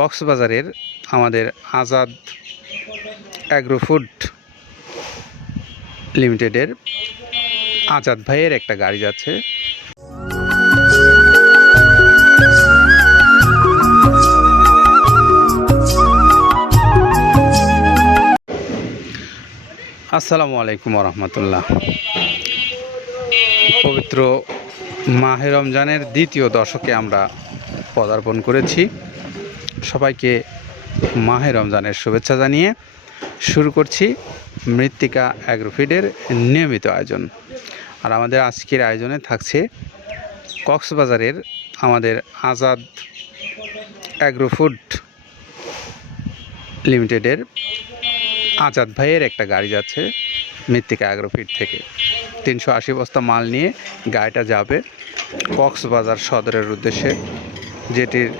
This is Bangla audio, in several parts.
কক্সবাজারের আমাদের আজাদ অ্যাগ্রো ফুড লিমিটেডের আজাদ ভাইয়ের একটা গাড়ি যাচ্ছে। আসসালামু আলাইকুম রহমতুল্লাহ পবিত্র মাহে রমজানের দ্বিতীয় দশকে আমরা পদার্পণ করেছি। সবাইকে মাহে রমজানের শুভেচ্ছা জানিয়ে শুরু করছি মৃত্তিকা অ্যাগ্রোফিডের নিয়মিত আয়োজন। আর আমাদের আজকের আয়োজনে থাকছে কক্সবাজারের আমাদের আজাদ অ্যাগ্রোফুড লিমিটেডের আজাদ ভাইয়ের একটা গাড়ি যাচ্ছে মৃত্তিকা অ্যাগ্রোফিড থেকে। তিনশো আশি বস্তা মাল নিয়ে গাড়িটা যাবে কক্সবাজার সদরের উদ্দেশ্যে, যেটির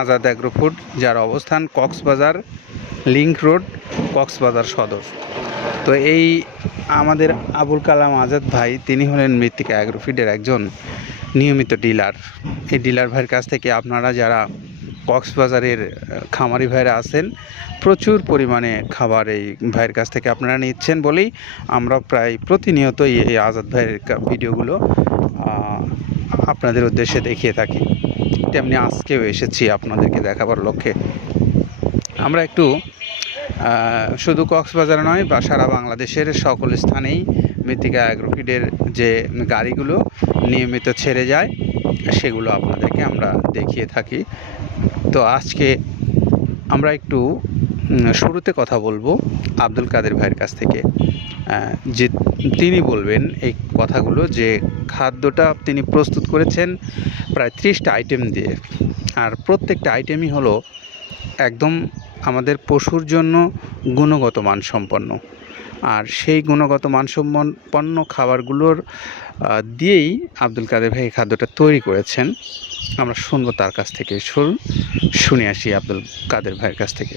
আজাদ অ্যাগ্রো অ্যাগ্রোফুড যার অবস্থান কক্সবাজার লিংক রোড কক্সবাজার সদর। তো এই আমাদের আবুল কালাম আজাদ ভাই, তিনি হলেন মৃত্তিকা অ্যাগ্রোফিডের একজন নিয়মিত ডিলার এই ডিলার ভাইয়ের কাছ থেকে আপনারা যারা কক্সবাজারের খামারি ভাইরা আছেন, প্রচুর পরিমাণে খাবার এই ভাইয়ের কাছ থেকে আপনারা নিচ্ছেন বলেই আমরা প্রায় প্রতিনিয়তই এই আজাদ ভাইয়ের ভিডিওগুলো আপনাদের উদ্দেশ্যে দেখিয়ে থাকি। তেমনি আজকেও এসেছি আপনাদেরকে দেখাবার লক্ষ্যে। আমরা একটু শুধু কক্সবাজার নয়, বা সারা বাংলাদেশের সকল স্থানেই মৃত্তিকা অ্যাগ্রোফিডের যে গাড়িগুলো নিয়মিত ছেড়ে যায়, সেগুলো আপনাদেরকে আমরা দেখিয়ে থাকি। তো আজকে আমরা একটু শুরুতে কথা বলব আব্দুল কাদের ভাইয়ের কাছ থেকে। যে তিনি বলবেন এই কথাগুলো যে খাদ্যটা তিনি প্রস্তুত করেছেন প্রায় ত্রিশটা আইটেম দিয়ে। আর প্রত্যেকটা আইটেমই হলো একদম আমাদের পশুর জন্য গুণগত মানসম্পন্ন। আর সেই গুণগত মানসম্পন্ন খাবারগুলোর দিয়েই আব্দুল কাদের ভাই খাদ্যটা তৈরি করেছেন। আমরা শুনব তার কাছ থেকে, শুন, শুনে আসি আব্দুল কাদের ভাইয়ের কাছ থেকে।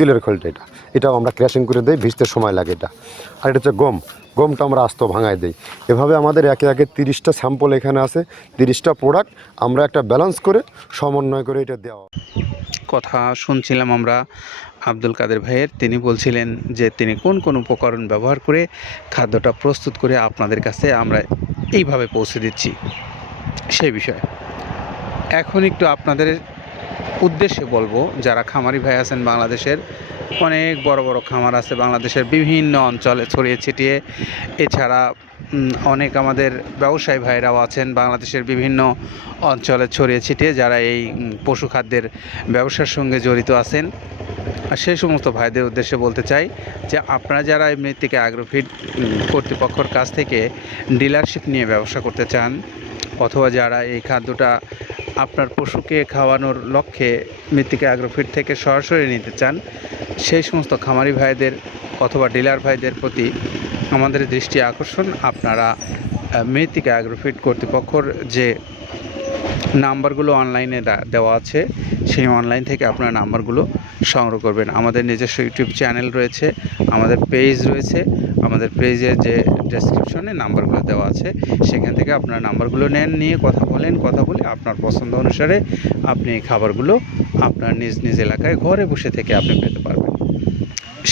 তিলের খোলটা এটা। এটাও আমরা ক্র্যাশিং করে দিই, ভিজতে সময় লাগে এটা। আর এটা হচ্ছে গম। গমটা আমরা আস্ত ভাঙায় দিই। এভাবে আমাদের একে একে তিরিশটা স্যাম্পল এখানে আছে, তিরিশটা প্রোডাক্ট আমরা একটা ব্যালেন্স করে সমন্বয় করে এটা দেওয়া। কথা শুনছিলাম আমরা আব্দুল কাদের ভাইয়ের। তিনি বলছিলেন যে তিনি কোন কোন উপকরণ ব্যবহার করে খাদ্যটা প্রস্তুত করে আপনাদের কাছে আমরা এইভাবে পৌঁছে দিচ্ছি। সেই বিষয়ে। এখন একটু আপনাদের উদ্দেশ্যে বলব, যারা খামারি ভাই আছেন বাংলাদেশের, অনেক বড় বড় খামার আছে বাংলাদেশের বিভিন্ন অঞ্চলে ছড়িয়ে ছিটিয়ে। এছাড়া অনেক আমাদের ব্যবসায়ী ভাইরাও আছেন বাংলাদেশের বিভিন্ন অঞ্চলে ছড়িয়ে ছিটিয়ে, যারা এই পশু খাদ্যের ব্যবসার সঙ্গে জড়িত আছেন। আর সেই সমস্ত ভাইদের উদ্দেশ্যে বলতে চাই যে, আপনারা যারা এই মৃত্তিকা অ্যাগ্রোফিড কর্তৃপক্ষর কাছ থেকে ডিলারশিপ নিয়ে ব্যবসা করতে চান অথবা যারা এই খাদ্যটা আপনার পশুকে খাওয়ানোর লক্ষ্যে মৃত্তিকা অ্যাগ্রোফিট থেকে সরাসরি নিতে চান, সেই সমস্ত খামারি ভাইদের অথবা ডিলার ভাইদের প্রতি আমাদের দৃষ্টি আকর্ষণ। আপনারা মৃত্তিকা অ্যাগ্রোফিড কর্তৃপক্ষর যে নাম্বারগুলো অনলাইনে দেওয়া আছে, সেই অনলাইন থেকে আপনার নাম্বারগুলো সংগ্রহ করবেন। আমাদের নিজস্ব ইউটিউব চ্যানেল রয়েছে, আমাদের পেজ রয়েছে, আমাদের পেজের যে ডেসক্রিপশনে নাম্বারগুলো দেওয়া আছে। সেখান থেকে আপনার নাম্বারগুলো নেন, নিয়ে কথা বলেন, কথা বলে আপনার পছন্দ অনুসারে আপনি এই খাবারগুলো আপনার নিজ নিজ এলাকায় ঘরে বসে থেকে আপনি পেতে পারবেন।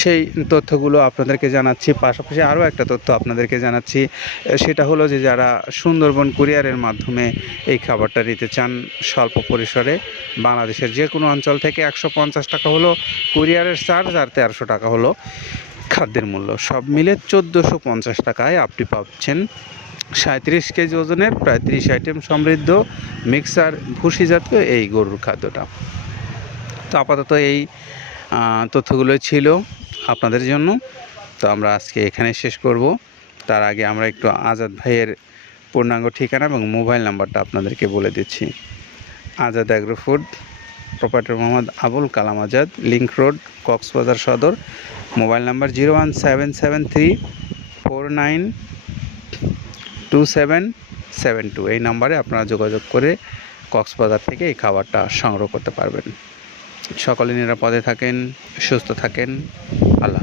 সেই তথ্যগুলো আপনাদেরকে জানাচ্ছি, পাশাপাশি আরও একটা তথ্য আপনাদেরকে জানাচ্ছি, সেটা হলো যে যারা সুন্দরবন কুরিয়ারের মাধ্যমে এই খাবারটা নিতে চান স্বল্প পরিসরে, বাংলাদেশের যে কোনো অঞ্চল থেকে একশো পঞ্চাশ টাকা হলো কুরিয়ারের চার্জ আর তেরোশো টাকা হলো। খাদ্যের মূল্য। সব মিলে চোদ্দোশো পঞ্চাশ টাকায় আপনি পাচ্ছেন সাঁত্রিশ কেজি ওজনের প্রায় তিরিশ আইটেম সমৃদ্ধ মিক্সার ভুসি জাতীয় এই গরুর খাদ্যটা। তো আপাতত এই তথ্যগুলো ছিল আপনাদের জন্য। তো আমরা আজকে এখানে শেষ করব। তার আগে আমরা একটু আজাদ ভাইয়ের পূর্ণাঙ্গ ঠিকানা এবং মোবাইল নাম্বারটা আপনাদেরকে বলে দিচ্ছি। Azad agro food proprietor Mohammad Abul Kalam Azad, link road, Cox's Bazar Sadar mobile number zero one seven seven three four nine two seven seven two. এই নাম্বারে আপনারা যোগাযোগ করে কক্সবাজার থেকে এই খাবারটা সংগ্রহ করতে পারবেন। সকলে নিরাপদে থাকেন, সুস্থ থাকেন। আল্লাহ